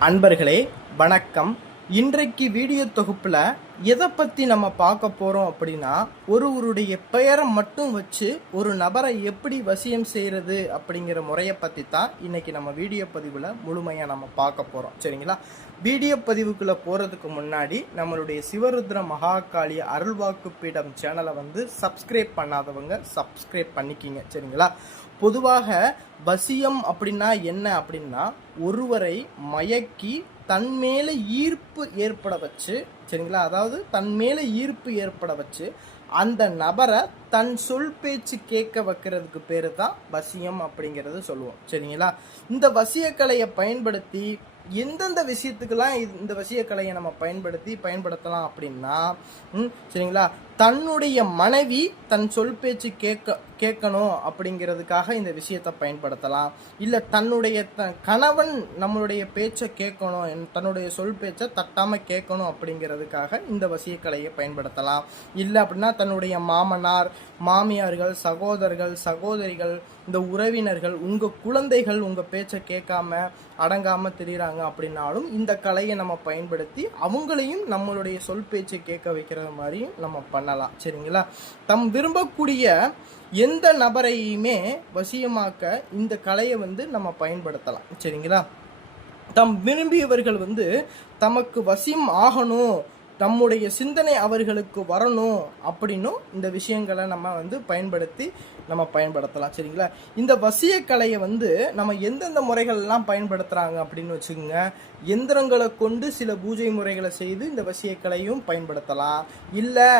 அன்பர்களே வணக்கம். இன்றைக்கு வீடியோ தொகுப்பில் எதை பற்றி நம்ம பார்க்க போகிறோம் அப்படின்னா ஒருவருடைய பெயரை மட்டும் வச்சு ஒரு நபரை எப்படி வசியம் செய்கிறது அப்படிங்கிற முறையை பற்றி தான் இன்றைக்கி நம்ம வீடியோ பதிவில் முழுமையாக நம்ம பார்க்க போகிறோம் சரிங்களா? வீடியோ பதிவுக்குள்ளே போகிறதுக்கு முன்னாடி நம்மளுடைய சிவருத்ர மகாகாளி அருள்வாக்கு பீடம் சேனலை வந்து சப்ஸ்கிரைப் பண்ணாதவங்க சப்ஸ்கிரைப் பண்ணிக்கிங்க சரிங்களா? பொதுவாக வசியம் அப்படின்னா என்ன அப்படின்னா ஒருவரை மயக்கி தன் மேலே ஈர்ப்பு ஏற்பட வச்சு சரிங்களா? அதாவது தன் மேலே ஈர்ப்பு ஏற்பட வச்சு அந்த நபரை தன் சொல் பேச்சு கேட்க வைக்கிறதுக்கு பேர் தான் வசியம் அப்படிங்கிறது சொல்லுவோம். சரிங்களா? இந்த வசியக்கலையை பயன்படுத்தி எந்தெந்த விஷயத்துக்கெல்லாம் இந்த வசியக்கலையை நம்ம பயன்படுத்தி பயன்படுத்தலாம் அப்படின்னா ம், சரிங்களா? தன்னுடைய மனைவி தன் சொல் பேச்சு கேட்க கேட்கணும் அப்படிங்கிறதுக்காக இந்த விஷயத்தை பயன்படுத்தலாம். இல்லை தன்னுடைய த கணவன் நம்மளுடைய பேச்சை கேட்கணும் என் தன்னுடைய சொல் பேச்சை தட்டாமல் கேட்கணும் அப்படிங்கிறதுக்காக இந்த வசியக்கலையை பயன்படுத்தலாம். இல்லை அப்படின்னா தன்னுடைய மாமனார் மாமியார்கள் சகோதரர்கள் சகோதரிகள் இந்த உறவினர்கள் உங்கள் குழந்தைகள் உங்கள் பேச்சை கேட்காம அடங்காமல் தெரிகிறாங்க அப்படின்னாலும் இந்த கலையை நம்ம பயன்படுத்தி அவங்களையும் நம்மளுடைய சொல் பேச்சை கேட்க வைக்கிறது மாதிரியும் நம்ம பண்ணலாம். சரிங்களா? தம் விரும்பக்கூடிய எந்த நபரையுமே வசியமாக்க இந்த கலையை வந்து நம்ம பயன்படுத்தலாம். சரிங்களா? தம் விரும்பியவர்கள் வந்து தமக்கு வசியம் ஆகணும். நம்முடைய சிந்தனை அவர்களுக்கு வரணும் அப்படின்னும் இந்த விஷயங்களை நம்ம வந்து பயன்படுத்தி நம்ம பயன்படுத்தலாம் சரிங்களா? இந்த வசிய கலையை வந்து நம்ம எந்தெந்த முறைகள்லாம் பயன்படுத்துகிறாங்க அப்படின்னு வச்சுக்கோங்க. எந்திரங்களை கொண்டு சில பூஜை முறைகளை செய்து இந்த வசியக்கலையும் பயன்படுத்தலாம். இல்லை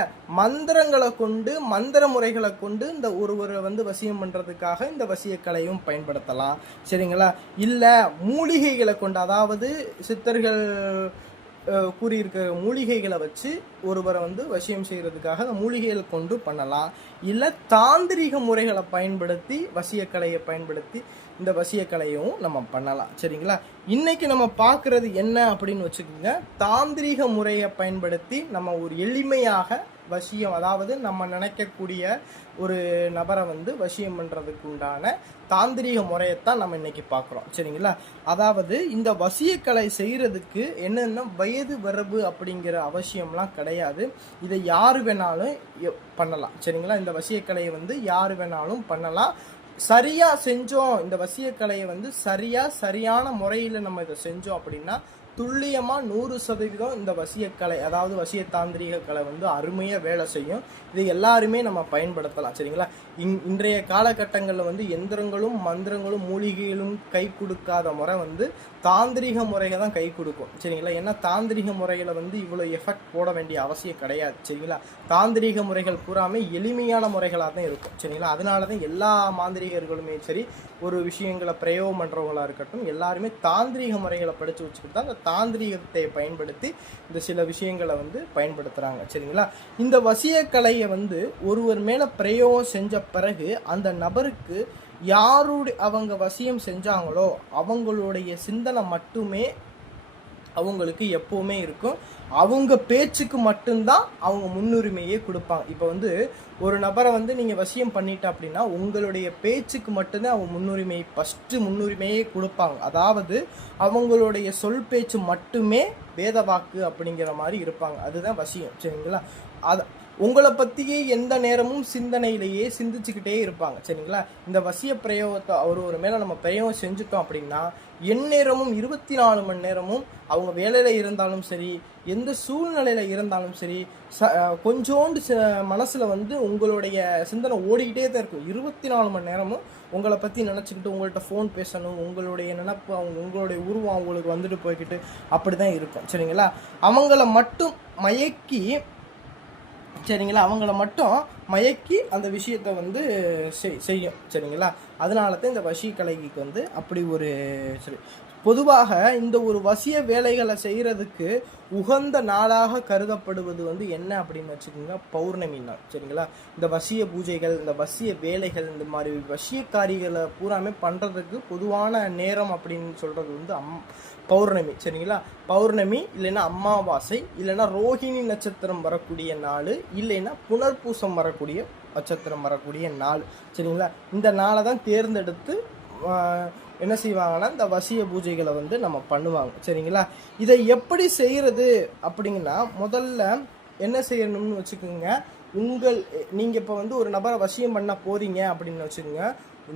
மந்திரங்களை கொண்டு மந்திர முறைகளை கொண்டு இந்த ஒருவரை வந்து வசியம் பண்ணுறதுக்காக இந்த வசியக்கலையும் பயன்படுத்தலாம் சரிங்களா? இல்லை மூலிகைகளை கொண்டு அதாவது சித்தர்கள் கூறியிருக்க மூலிகைகளை வச்சு ஒருவரை வந்து வசியம் செய்கிறதுக்காக அந்த மூலிகைகளை கொண்டு பண்ணலாம். இல்லை தாந்திரிக முறைகளை பயன்படுத்தி வசியக்கலையை பயன்படுத்தி இந்த வசியக்கலையும் நம்ம பண்ணலாம். சரிங்களா? இன்னைக்கு நம்ம பார்க்குறது என்ன அப்படின்னு வச்சுக்கோங்க. தாந்திரிக முறையை பயன்படுத்தி நம்ம ஒரு எளிமையாக வசியம் அதாவது நம்ம நினைக்கக்கூடிய ஒரு நபரை வந்து வசியம் பண்ணுறதுக்கு உண்டான தாந்திரிக முறையைத்தான் நம்ம இன்னைக்கு பார்க்குறோம். சரிங்களா? அதாவது இந்த வசியக்கலை செய்கிறதுக்கு என்னென்ன வயது வரவு அப்படிங்கிற அவசியம்லாம் கிடையாது. இதை யார் வேணாலும் பண்ணலாம். சரிங்களா? இந்த வசியக்கலையை வந்து யார் வேணாலும் பண்ணலாம். சரியாக செஞ்சோம். இந்த வசியக்கலையை வந்து சரியாக சரியான முறையில் நம்ம இதை செஞ்சோம் அப்படின்னா துல்லியமாக நூறு சதவீதம் இந்த வசியக்கலை அதாவது வசிய தாந்திரிக கலை வந்து அருமையாக வேலை செய்யும். இது எல்லாருமே நம்ம பயன்படுத்தலாம் சரிங்களா? இன் இன்றைய காலகட்டங்களில் வந்து எந்திரங்களும் மந்திரங்களும் மூலிகைகளும் கை கொடுக்காத முறை வந்து தாந்திரிக முறைகள் தான் கை கொடுக்கும். சரிங்களா? ஏன்னா தாந்திரிக முறையில் வந்து இவ்வளோ எஃபெக்ட் போட வேண்டிய அவசியம் கிடையாது. சரிங்களா? தாந்திரிக முறைகள் பூராமே எளிமையான முறைகளாக தான் இருக்கும். சரிங்களா? அதனால தான் எல்லா மாந்திரிகர்களுமே சரி ஒரு விஷயங்களை பிரயோகம் பண்ணுறவங்களாக இருக்கட்டும் எல்லாருமே தாந்திரிக முறைகளை படித்து வச்சுக்கிட்டு தான் அந்த தாந்திரிகத்தை பயன்படுத்தி இந்த சில விஷயங்களை வந்து பயன்படுத்துகிறாங்க சரிங்களா? இந்த வசியக்கலையை வந்து ஒருவர் மேலே பிரயோகம் செஞ்ச பிறகு அந்த நபருக்கு யாருடைய அவங்க வசியம் செஞ்சாங்களோ அவங்களுடைய சிந்தனை மட்டுமே அவங்களுக்கு எப்போவுமே இருக்கும். அவங்க பேச்சுக்கு மட்டும்தான் அவங்க முன்னுரிமையே கொடுப்பாங்க. இப்போ வந்து ஒரு நபரை வந்து நீங்கள் வசியம் பண்ணிட்ட அப்படின்னா உங்களுடைய பேச்சுக்கு மட்டும்தான் அவங்க முன்னுரிமை ஃபஸ்ட்டு முன்னுரிமையே கொடுப்பாங்க. அதாவது அவங்களுடைய சொல் பேச்சு மட்டுமே வேத வாக்கு அப்படிங்கிற மாதிரி இருப்பாங்க. அதுதான் வசியம். சரிங்களா? அது உங்களை பற்றியே எந்த நேரமும் சிந்தனையிலேயே சிந்திச்சுக்கிட்டே இருப்பாங்க. சரிங்களா? இந்த வசிய பிரயோகத்தை அவர் ஒரு மேலே நம்ம பிரயோகம் செஞ்சுட்டோம் அப்படின்னா எந்நேரமும் இருபத்தி நாலு மணி நேரமும் அவங்க வேலையில் இருந்தாலும் சரி எந்த சூழ்நிலையில் இருந்தாலும் சரி ச கொஞ்சோண்டு ச மனசில் வந்து உங்களுடைய சிந்தனை ஓடிக்கிட்டே தான் இருக்கும். இருபத்தி நாலு மணி நேரமும் உங்களை பற்றி நினச்சிக்கிட்டு உங்கள்கிட்ட ஃபோன் பேசணும் உங்களுடைய நினப்பு அவங்க உங்களுடைய உருவம் அவங்களுக்கு வந்துட்டு போய்கிட்டு அப்படி தான் இருக்கும். சரிங்களா? அவங்கள மட்டும் மயக்கி சரிங்களா? அவங்கள மட்டும் மயக்கி அந்த விஷயத்தை வந்து செய்- செய்யும். சரிங்களா? அதனால தான் இந்த வசிய கலைக்கு வந்து அப்படி ஒரு சரி. பொதுவாக இந்த ஒரு வசிய வேலைகளை செய்கிறதுக்கு உகந்த நாளாக கருதப்படுவது வந்து என்ன அப்படின்னு வச்சுக்கோங்க? பௌர்ணமி நாள். சரிங்களா? இந்த வசிய பூஜைகள் இந்த வசிய வேலைகள் இந்த மாதிரி வசியக்காரிகளை பூராமே பண்ணுறதுக்கு பொதுவான நேரம் அப்படின்னு சொல்கிறது வந்து அம் பௌர்ணமி சரிங்களா? பௌர்ணமி இல்லைன்னா அமாவாசை இல்லைன்னா ரோஹிணி நட்சத்திரம் வரக்கூடிய நாள் இல்லைன்னா புனர்பூசம் வரக்கூடிய நட்சத்திரம் வரக்கூடிய நாள் சரிங்களா? இந்த நாளை தான் தேர்ந்தெடுத்து என்ன செய்வாங்கன்னா இந்த வசிய பூஜைகளை வந்து நம்ம பண்ணுவாங்க சரிங்களா? இதை எப்படி செய்கிறது அப்படிங்கன்னா முதல்ல என்ன செய்யணும்னு வச்சுக்கோங்க. உங்கள் நீங்கள் இப்போ வந்து ஒரு நபரை வசியம் பண்ண போகிறீங்க அப்படின்னு வச்சுக்கோங்க.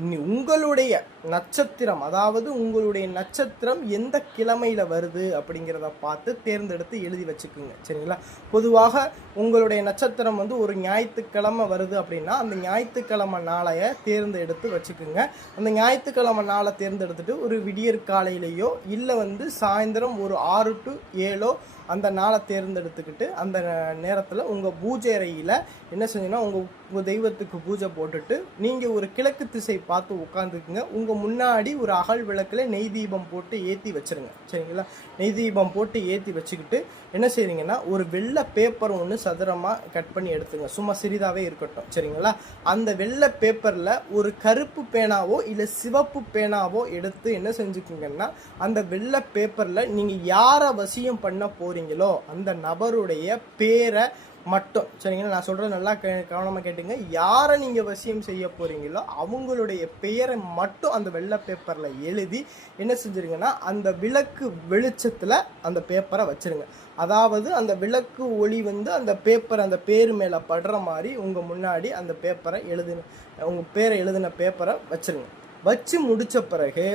நீ- உங்களுடைய நட்சத்திரம் அதாவது உங்களுடைய நட்சத்திரம் எந்த கிழமையில வருது அப்படிங்கிறத பார்த்து தேர்ந்தெடுத்து எழுதி வச்சுக்குங்க. சரிங்களா? பொதுவாக உங்களுடைய நட்சத்திரம் வந்து ஒரு ஞாயிற்றுக்கிழமை வருது அப்படின்னா அந்த ஞாயிற்றுக்கிழமை நாளைய தேர்ந்தெடுத்து வச்சுக்குங்க. அந்த ஞாயிற்றுக்கிழமை நாளை தேர்ந்தெடுத்துட்டு ஒரு விடியற் காலையிலேயோ இல்லை வந்து சாயந்தரம் ஒரு ஆறு டு ஏழோ அந்த நாளை தேர்ந்தெடுத்துக்கிட்டு அந்த நேரத்தில் உங்கள் பூஜை அறையில் என்ன செஞ்சீங்கன்னா உங்கள் உங்கள் தெய்வத்துக்கு பூஜை போட்டுட்டு நீங்கள் ஒரு கிழக்கு திசை பார்த்து உட்காந்துக்குங்க உங்கள் முன்னாடி ஒரு அகல் விளக்கில் நெய் தீபம் போட்டு ஏற்றி வச்சுருங்க. சரிங்களா? நெய் தீபம் போட்டு ஏற்றி வச்சுக்கிட்டு என்ன செய்றீங்கன்னா ஒரு வெள்ளை பேப்பர் ஒன்று சதுரமாக கட் பண்ணி எடுத்துங்க. சும்மா சிறிதாகவே இருக்கட்டும். சரிங்களா? அந்த வெள்ளை பேப்பரில் ஒரு கருப்பு பேனாவோ இல்லை சிவப்பு பேனாவோ எடுத்து என்ன செஞ்சுக்குங்கன்னா அந்த வெள்ளை பேப்பரில் நீங்கள் யாரை வசியம் பண்ண போகிறீங்களோ அந்த நபருடைய பேரை மட்டும். சரிங்களா? நான் சொல்கிறது நல்லா கே கவனமாக கேட்டுங்க. யாரை நீங்கள் வசியம் செய்ய போகிறீங்களோ அவங்களுடைய பெயரை மட்டும் அந்த வெள்ளை பேப்பரில் எழுதி என்ன செஞ்சுருங்கன்னா அந்த விளக்கு வெளிச்சத்தில் அந்த பேப்பரை வச்சிருங்க. அதாவது அந்த விளக்கு ஒளி வந்து அந்த பேப்பர் அந்த பேர் மேலே படுற மாதிரி உங்கள் முன்னாடி அந்த பேப்பரை எழுதின உங்கள் பேரை எழுதின பேப்பரை வச்சிருங்க. வச்சு முடிச்ச பிறகு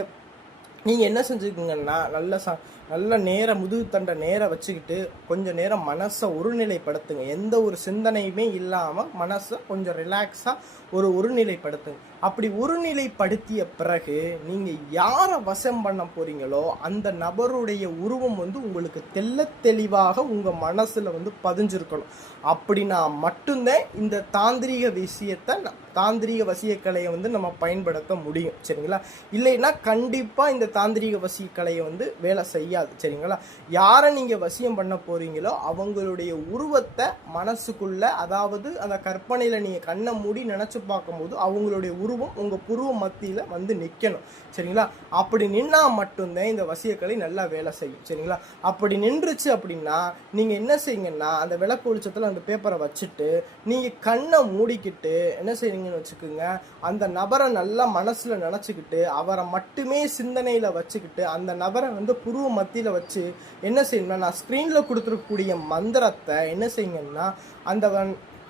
நீங்கள் என்ன செஞ்சுக்கோங்கன்னா நல்ல ச நல்ல நேரம் முதுகு தண்டை நேரம் வச்சுக்கிட்டு கொஞ்சம் நேரம் மனசை ஒருநிலைப்படுத்துங்க. எந்த ஒரு சிந்தனையுமே இல்லாமல் மனசை கொஞ்சம் ரிலாக்ஸாக ஒரு ஒருநிலைப்படுத்துங்க. அப்படி ஒருநிலைப்படுத்திய பிறகு நீங்கள் யாரை வசம் பண்ண போகிறீங்களோ அந்த நபருடைய உருவம் வந்து உங்களுக்கு தெள்ள தெளிவாக உங்கள் மனசில் வந்து பதிஞ்சிருக்கணும். அப்படின்னா மட்டும்தான் இந்த தாந்திரீக விஷயத்தை ந- தாந்திரீக வசியக்கலையை வந்து நம்ம பயன்படுத்த முடியும். சரிங்களா? இல்லைன்னா கண்டிப்பாக இந்த தாந்திரீக வசியக்கலையை வந்து வேலை செய்யாது சரிங்களா? யாரை நீங்கள் வசியம் பண்ண போறீங்களோ அவங்களுடைய உருவத்தை மனசுக்குள்ள அதாவது அந்த கற்பனையில் நீங்கள் கண்ணை மூடி நினச்சி பார்க்கும்போது அவங்களுடைய உருவம் உங்கள் புருவ மத்தியில் வந்து நிற்கணும் சரிங்களா? அப்படி நின்னா மட்டும்தான் இந்த வசியக்கலை நல்லா வேலை செய்யும் சரிங்களா? அப்படி நின்றுச்சு அப்படின்னா நீங்கள் என்ன செய்யுங்கன்னா அந்த விளக்கு வெளிச்சத்தில் அந்த பேப்பரை வச்சுட்டு நீங்கள் கண்ணை மூடிக்கிட்டு என்ன செய்றீங்கன்னு வச்சுக்கோங்க அந்த நபரை நல்லா மனசில் நினச்சிக்கிட்டு அவரை மட்டுமே சிந்தனையில் வச்சுக்கிட்டு அந்த நபரை வந்து புருவ மத்தியில் வச்சு என்ன செய்யணும்னா நான் ஸ்க்ரீனில் கொடுத்துருக்கக்கூடிய மந்திரத்தை என்ன செய்யுங்கன்னா அந்த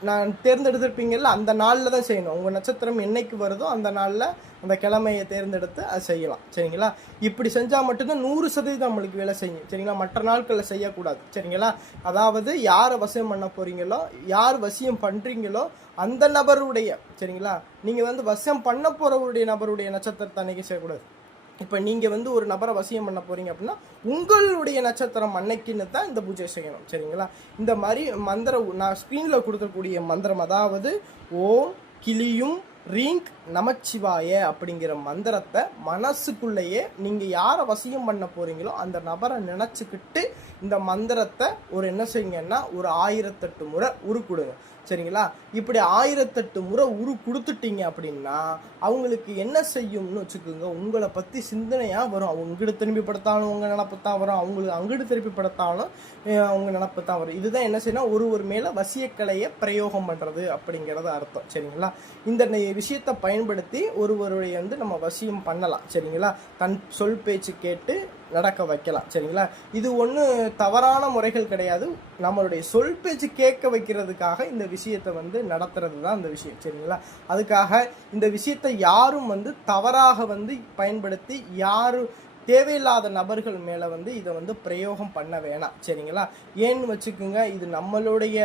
நான் தேர்ந்தெடுத்திருப்பீங்கல்ல அந்த நாளில் தான் செய்யணும். உங்கள் நட்சத்திரம் என்னைக்கு வருதோ அந்த நாளில் அந்த கிழமையை தேர்ந்தெடுத்து அதை செய்யலாம். சரிங்களா? இப்படி செஞ்சால் மட்டும்தான் நூறு சதவீதம் நம்மளுக்கு வேலை செய்யும். சரிங்களா? மற்ற நாட்களில் செய்யக்கூடாது. சரிங்களா? அதாவது யாரை வசியம் பண்ண போகிறீங்களோ யார் வசியம் பண்ணுறீங்களோ அந்த நபருடைய சரிங்களா? நீங்கள் வந்து வசியம் பண்ண போகிறவருடைய நபருடைய நட்சத்திரத்தை அன்றைக்கி செய்யக்கூடாது. இப்போ நீங்கள் வந்து ஒரு நபரை வசியம் பண்ண போகிறீங்க அப்படின்னா உங்களுடைய நட்சத்திரம் அன்னைக்குன்னு தான் இந்த பூஜை செய்யணும். சரிங்களா? இந்த மாதிரி மந்திர நான் ஸ்க்ரீனில் கொடுக்கக்கூடிய மந்திரம் அதாவது ஓம் கிளியும் ரீங்க் நமச்சிவாய அப்படிங்கிற மந்திரத்தை மனசுக்குள்ளேயே நீங்கள் யாரை வசியம் பண்ண போகிறீங்களோ அந்த நபரை நினச்சிக்கிட்டு இந்த மந்திரத்தை ஒரு என்ன செய்யுங்கன்னா ஒரு ஆயிரத்தெட்டு முறை உருக்குடுங்க. சரிங்களா? இப்படி ஆயிரத்தெட்டு முறை உரு கொடுத்துட்டீங்க அப்படின்னா அவங்களுக்கு என்ன செய்யும்னு வச்சுக்கோங்க உங்களை பற்றி சிந்தனையாக வரும். அவங்க இங்கிட்டு திரும்பி படுத்தாலும் உங்கள் நினப்பு தான் வரும். அவங்களுக்கு அங்கிட்டு திருப்பி படுத்தாலும் அவங்க நினப்பு தான் வரும். இதுதான் என்ன செய்யணும் ஒரு ஒரு மேலே வசியக்கலையை பிரயோகம் பண்ணுறது அப்படிங்கிறது அர்த்தம். சரிங்களா? இந்த விஷயத்தை பயன்படுத்தி ஒருவருடைய வந்து நம்ம வசியம் பண்ணலாம். சரிங்களா? தன் சொல் பேச்சு கேட்டு நடக்க வைக்கலாம் சரிங்களா? இது ஒன்றும் தவறான முறைகள் கிடையாது. நம்மளுடைய சொல் பேச்சு கேட்க வைக்கிறதுக்காக இந்த விஷயத்தை வந்து நடத்துறது தான் இந்த விஷயம் சரிங்களா? அதுக்காக இந்த விஷயத்தை யாரும் வந்து தவறாக வந்து பயன்படுத்தி யாரும் தேவையில்லாத நபர்கள் மேலே வந்து இதை வந்து பிரயோகம் பண்ண வேணாம் சரிங்களா? ஏன்னு வச்சுக்கோங்க இது நம்மளுடைய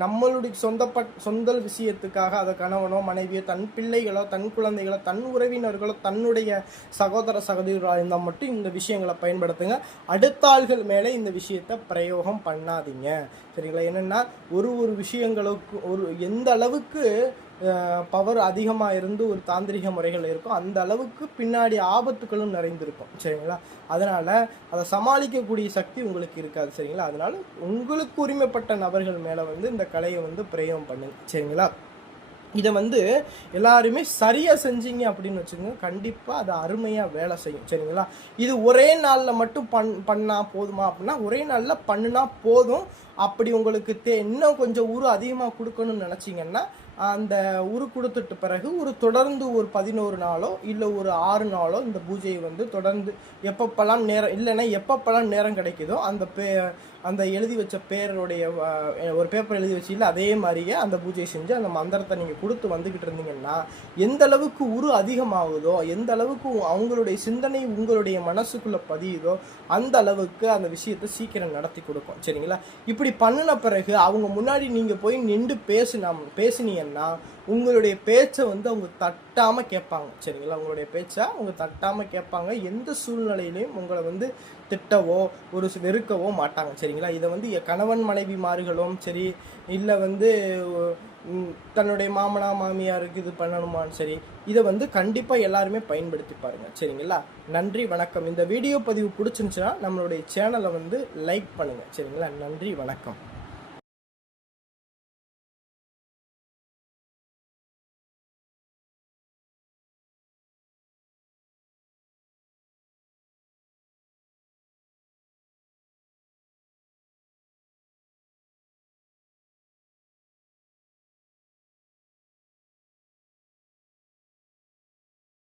நம்மளுடைய சொந்தப்பட் சொந்த விஷயத்துக்காக அதை கணவனோ மனைவியோ தன் பிள்ளைகளோ தன் குழந்தைகளோ தன் உறவினர்களோ தன்னுடைய சகோதர சகோதரர்களாக இருந்தால் மட்டும் இந்த விஷயங்களை பயன்படுத்துங்க. அடுத்த ஆள்கள் மேலே இந்த விஷயத்தை பிரயோகம் பண்ணாதீங்க. சரிங்களா? என்னென்னா ஒரு ஒரு விஷயங்களுக்கு ஒரு எந்த அளவுக்கு பவர் அதிகமாக இருந்து ஒரு தாந்திரிக முறைகள் இருக்கும். அந்த அளவுக்கு பின்னாடி ஆபத்துகளும் நிறைந்திருக்கும். சரிங்களா? அதனால் அதை சமாளிக்கக்கூடிய சக்தி உங்களுக்கு இருக்காது. சரிங்களா? அதனால் உங்களுக்கு உரிமைப்பட்ட நபர்கள் மேலே வந்து இந்த கலையை வந்து பிரயோகம் பண்ணுங்க. சரிங்களா? இதை வந்து எல்லாருமே சரியாக செஞ்சீங்க அப்படின்னு வச்சுக்கோங்க. கண்டிப்பாக அது அருமையாக வேலை செய்யும். சரிங்களா? இது ஒரே நாளில் மட்டும் பண் பண்ணால் போதுமா அப்படின்னா ஒரே நாளில் பண்ணுனா போதும். அப்படி உங்களுக்கு தே இன்னும் கொஞ்சம் உரு அதிகமாக கொடுக்கணும்னு நினச்சிங்கன்னா அந்த உரு கொடுத்துட்டு பிறகு ஒரு தொடர்ந்து ஒரு பதினோரு நாளோ இல்லை ஒரு ஆறு நாளோ இந்த பூஜையை வந்து தொடர்ந்து எப்பப்பெல்லாம் நேரம் இல்லைன்னா எப்பப்பெல்லாம் நேரம் கிடைக்குதோ அந்த பே அந்த எழுதி வச்ச பேருடைய ஒரு பேப்பர் எழுதி வச்சு அதே மாதிரியே அந்த பூஜையை செஞ்சு அந்த மந்திரத்தை நீங்கள் கொடுத்து வந்துக்கிட்டு இருந்தீங்கன்னா எந்த அளவுக்கு உரு அதிகமாகுதோ எந்த அளவுக்கு அவங்களுடைய சிந்தனை உங்களுடைய மனசுக்குள்ளே பதியுதோ அந்த அளவுக்கு அந்த விஷயத்தை சீக்கிரம் நடத்தி கொடுக்கும். சரிங்களா? இப்படி பண்ணின பிறகு அவங்க முன்னாடி நீங்கள் போய் நின்று பேசினா பேசினீங்கன்னா உங்களுடைய பேச்சை வந்து அவங்க தட்டாமல் கேட்பாங்க. சரிங்களா? உங்களுடைய பேச்சை அவங்க தட்டாமல் கேட்பாங்க. எந்த சூழ்நிலையிலையும் உங்களை வந்து திட்டவோ ஒரு வெறுக்கவோ மாட்டாங்க. சரிங்களா? இதை வந்து கணவன் கணவன் மனைவிமார்களும் சரி இல்லை வந்து தன்னுடைய மாமனா மாமியாருக்கு இது பண்ணணுமான்னு சரி இதை வந்து கண்டிப்பாக எல்லாருமே பயன்படுத்தி பாருங்க. சரிங்களா? நன்றி வணக்கம். இந்த வீடியோ பதிவு பிடிச்சிருந்துச்சுன்னா நம்மளுடைய சேனலை வந்து லைக் பண்ணுங்கள் சரிங்களா? நன்றி வணக்கம்.